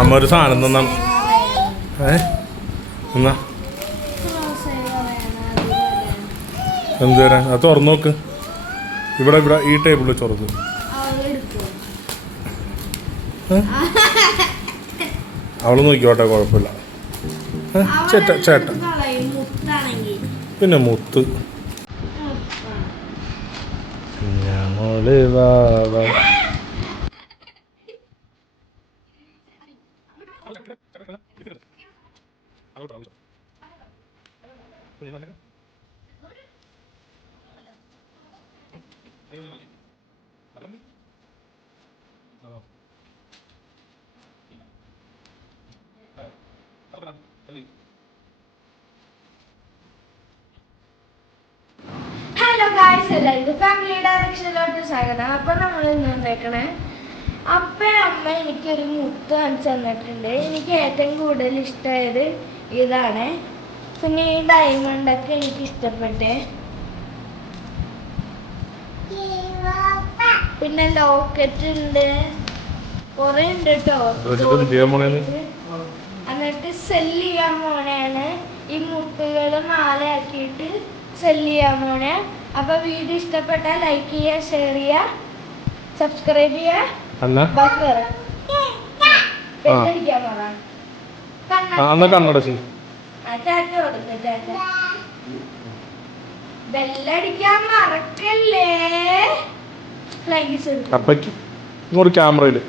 അമ്മ ഒരു സാധനം തന്നാണ്. എന്നാ എന്ത് തരാൻ? അത് തുറന്നു നോക്ക്. ഇവിടെ ഇവിടെ ഈ ടേബിളിൽ തുറന്നു. അവള് നോക്കിക്കോട്ടെ, കുഴപ്പമില്ല. ചേട്ട പിന്നെ മുത്ത് ഞങ്ങള് ഹലോ ഗായ്സ്, എല്ലാവർക്കും ഫാമിലി ഡയറക്ഷനിലോട്ട് സ്വാഗതം. അപ്പൊ നമ്മൾ ഇന്ന് വന്നേക്കണേ അപ്പയും അമ്മ എനിക്കൊരു മുത്ത് കാണിച്ചു തന്നിട്ടുണ്ട്. എനിക്ക് ഏറ്റവും കൂടുതൽ ഇഷ്ടമായത് ഇതാണ്. പിന്നെ ഈ ഡയമണ്ടൊക്കെ എനിക്ക് ഇഷ്ടപ്പെട്ടെ. പിന്നെ ലോക്കറ്റ് ഉണ്ട്, കുറെ ഉണ്ട് കേട്ടോ. എന്നിട്ട് സെല്ല് ചെയ്യാൻ പോണെയാണ് ഈ മുത്തുകൾ മാലയാക്കിയിട്ട് സെല്ല് ചെയ്യാൻ പോണേ. അപ്പൊ വീഡിയോ ഇഷ്ടപ്പെട്ടാൽ ലൈക്ക് ചെയ്യുക, ഷെയർ ചെയ്യുക, സബ്സ്ക്രൈബ് ചെയ്യുക. ബെല്ലടിക്കാൻ മറക്കല്ലേ. ക്യാമറയില്